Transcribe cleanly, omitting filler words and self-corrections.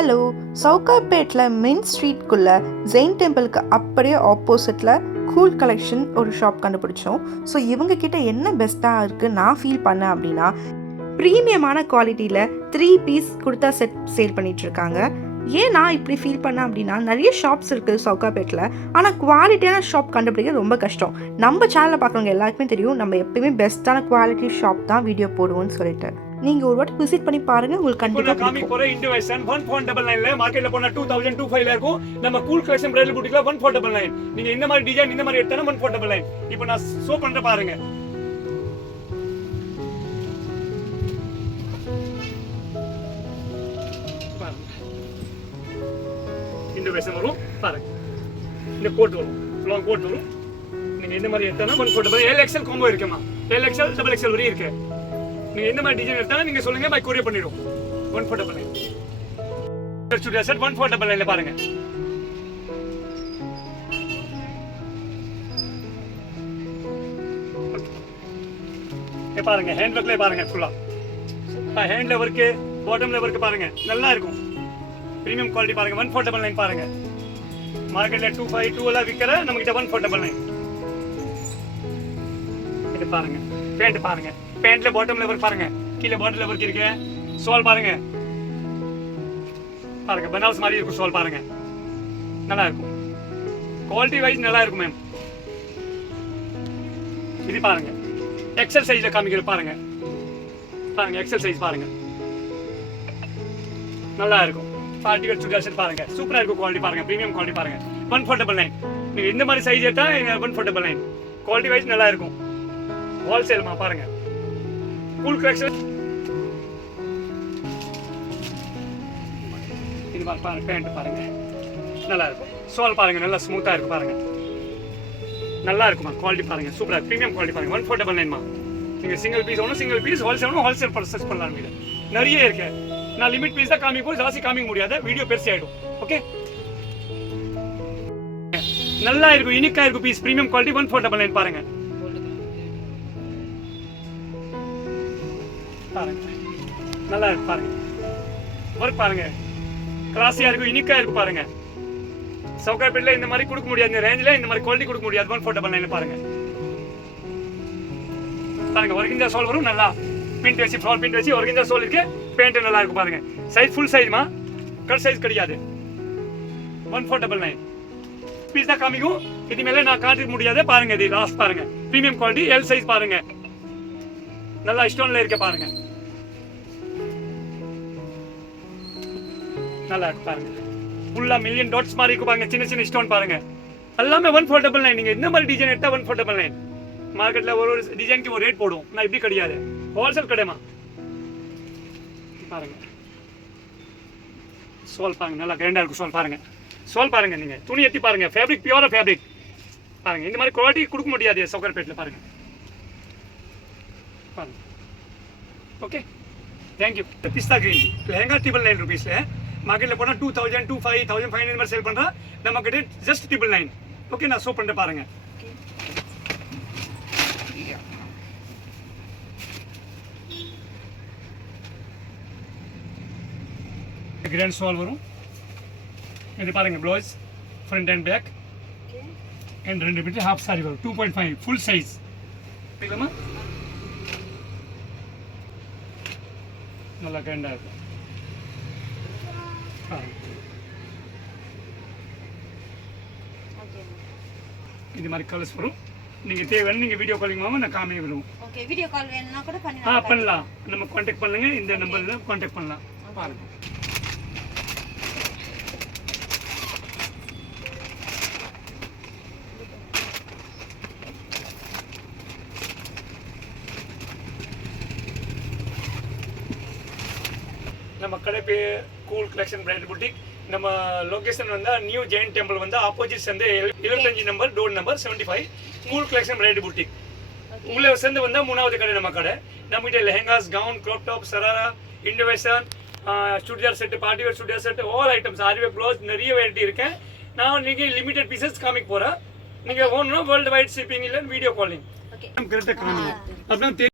Hello, சவுகார்பேட்டில் main ஸ்ட்ரீட்குள்ளே Jain டெம்பிளுக்கு அப்படியே ஆப்போசிட்டில் cool collection ஒரு ஷாப் கண்டுபிடிச்சோம். ஸோ இவங்கக்கிட்ட என்ன பெஸ்ட்டாக இருக்குது நான் ஃபீல் பண்ணேன் அப்படின்னா, ப்ரீமியமான குவாலிட்டியில் 3 பீஸ் குர்தா செட் சேல் பண்ணிகிட்ருக்காங்க. ஏன் நான் இப்படி ஃபீல் பண்ணேன் அப்படின்னா, நிறைய ஷாப்ஸ் இருக்குது சவுகார்பேட்டில், ஆனால் குவாலிட்டியான ஷாப் கண்டுபிடிக்கிறது ரொம்ப கஷ்டம். நம்ம சேனலில் பார்க்குறவங்க எல்லாருக்குமே தெரியும், நம்ம எப்பயுமே பெஸ்ட்டான குவாலிட்டி ஷாப் தான் வீடியோ போடுவோம்னு சொல்லிட்டு. நீங்க ஒரு வாட்டி விசிட் பண்ணி பாருங்க, உங்களுக்கு கண்டிப்பா காமி போற இண்டோவேஷன் 1499 ல மார்க்கெட்ல போனா 2025 ல இருக்கும். நம்ம கூல் கலெக்ஷன் பிரைடல் பூட்டிக்ல 1499. நீங்க இந்த மாதிரி டிசைன் இந்த மாதிரி எடுத்தா 1499. இப்போ நான் ஷோ பண்ற பாருங்க. இண்டோவேஷன் வரும் பாருங்க. இந்த கோட் வரும், லாங் கோட் வரும். நீங்க இந்த மாதிரி எடுத்தா 1499. LXL காம்போ இருக்குமா? LXL XXL வரை இருக்கு. நீங்க எந்த மாதிரி டிசைன் எடுத்தாலும் நீங்க சொல்லுங்க, பை கொரியர் பண்ணிடுவோம். 1499 சுடியா செட் 1499 ல பாருங்க. இங்க பாருங்க, ஹேண்ட் ஒர்க்ல பாருங்க ஃபுல்லா. ஹேண்ட்ல வர்க், பாட்டம்ல வர்க் பாருங்க, நல்லா இருக்கும். பிரீமியம் குவாலிட்டி பாருங்க. 1499 பாருங்க. மார்க்கெட்ல 252 எல்லாம் விக்கிற நம்ம கிட்ட 1499. இது பாருங்க, பேண்ட் பாருங்க. பேண்ட்ல பாட்டம்ல வர்க் பாருங்க, கீழ பாட்டம்ல வர்க் இருக்கு. ஷால் பாருங்க, பாருங்க பனாரஸ் மாதிரி இருக்கும் ஷால் பாருங்க, நல்லா இருக்கும். குவாலிட்டி வைஸ் நல்லா இருக்கும் மேம். இது பாருங்க, எக்ஸல் சைஸ்ல காமிக்கிற பாருங்க. பாருங்க எக்ஸல் சைஸ் பாருங்க, நல்லா இருக்கும். பார்ட்டி வேர் சுடிதார் செட் பாருங்க, சூப்பரா இருக்கும். குவாலிட்டி பாருங்க, பிரீமியம் குவாலிட்டி பாருங்க. 1499. நீங்க இந்த மாதிரி சைஸ் எடுத்தா 1499. குவாலிட்டி வைஸ் நல்லா இருக்கும். ஹோல்சேல்மா பாருங்க. கூல் கலெக்ஷன் இது பாருங்க. பேண்ட் பாருங்க, நல்லா இருக்கும். ஷால் பாருங்க, நல்லா ஸ்மூத்தா இருக்கு பாருங்க, நல்லா இருக்குமா. குவாலிட்டி பாருங்க, சூப்பரா பிரீமியம் குவாலிட்டி பாருங்க. 1499 மா. நீங்க சிங்கிள் பீஸ் ஒன்று, சிங்கிள் பீஸ் ஹோல்சேல் ஒன்று, ஹோல்சேல் பர்ச்சேஸ் பண்ணலாம். வீடு நிறைய இருக்கு. நான் லிமிட் பீஸ் தான் காமிப்போம், ஜாஸ்தி காமிக்க முடியாது, வீடியோ பெருசு ஆயிடும். ஓகே, நல்லா இருக்கும், யூனிக்கா இருக்கும் பீஸ். பிரீமியம் குவாலிட்டி 1499 பாருங்க. பாருங்க, நல்லா இருக்கு பாருங்க. ஒர்க் பாருங்க, கிளாஸியா இருக்கும், யூனிக்கா இருக்கு பாருங்க. சவுகார்பேட்ல இந்த மாதிரி கொடுக்க முடியாது, இந்த ரேஞ்சில இந்த மாதிரி குவாலிட்டி கொடுக்க முடியாது. 1499 பாருங்க. பாருங்க ஒர்க்கிங் சோல் வரும், நல்லா பிரிண்ட் வச்சு, ஃப்ளார் பிரிண்ட் வச்சு ஒர்க்கிங் சோல் இருக்கு. பேண்ட் நல்லா இருக்கும் பாருங்க. சைஸ் ஃபுல் சைஸ்மா, கட் சைஸ் கிடையாது. 1499 பீஸ் தான் காமிக்கும். இது மேல நான் காட்ட முடியாது பாருங்க. இது லாஸ்ட் பாருங்க, பிரீமியம் குவாலிட்டி L சைஸ் பாருங்க, நல்லா ஸ்டோன்ல இருக்க பாருங்க, நல்லா இருக்கு பாருங்க. ஃபுல்லா மில்லியன் டாட்ஸ் மாதிரி இருக்கு பாருங்க, சின்ன சின்ன ஸ்டோன் பாருங்க. எல்லாமே 1499. நீங்க இந்த மாதிரி டிசைன் எடுத்தா 1499. மார்க்கெட்ல ஒரு ஒரு டிசைனுக்கு ஒரு ரேட் போடுவோம், நான் இப்படி கிடையாது, ஹோல்சேல் கடைமா. பாருங்க சோல் பாருங்க, நல்லா கிராண்டா இருக்கும் சோல் பாருங்க. சோல் பாருங்க, நீங்க துணி எத்தி பாருங்க, ஃபேப்ரிக் பியூரா ஃபேப்ரிக் பாருங்க. இந்த மாதிரி குவாலிட்டி கொடுக்க முடியாது சவுகார்பேட்ல பாருங்க. Okay, thank you. Pista green lehenga 999 ருபீஸ்ல மார்க்கெட்ல போனா 2000, 2500, 1500 மாதிரி சேல் பண்றா. நம்ம கிட்ட ஜஸ்ட் 999. ஓகே, நான் ஷோ பண்றேன் பாருங்க. கிராண்ட் ஷால் வரும். இது பாருங்க, blouse front and back and ரெண்டு மீட்டர் ஹாஃப் சாரி வரும். 2.5 ஃபுல் சைஸ். சரிங்களா? நல்லா கிராண்டா இருக்கும். இது மாதிரி கலர்ஸ் வரும். நீங்க தேவையான நீங்க வீடியோ காலிங் வாங்க, நான் காமிக்க விடுவோம். ஓகே, வீடியோ கால் வேணும்னா கூட பண்ணலாம். நம்ம கான்டாக்ட் பண்ணுங்க, இந்த நம்பர்ல கான்டாக்ட் பண்ணலாம். பாருங்க, நம்ம கடை பேர் கூல் கலெக்ஷன் பிரைடல் பூட்டிக். நம்ம லொகேஷன் வந்து நியூ ஜெயின் டெம்பிள் வந்து ஆப்போசிட் சேர்ந்து 25 number, door number 75, cool collection bridal boutique. உங்களை சேர்ந்து வந்தால் 3வது கடை நம்ம கடை. நம்மகிட்ட lehengas, gown, crop top, sharara, இண்டோவேஷன், churidar set, party wear churidar set, all items, ஆரிவே க்ளோஸ், நிறைய வெரைட்டி இருக்கேன். நான் நீங்கள் லிமிடெட் பீசஸ் காமிக்க போகிறேன். நீங்கள் ஓடணும், வேர்ல்டு வைட் ஷிப்பிங் இல்லை வீடியோ காலிங். கரெக்டாக காமிங்க அப்படின்னா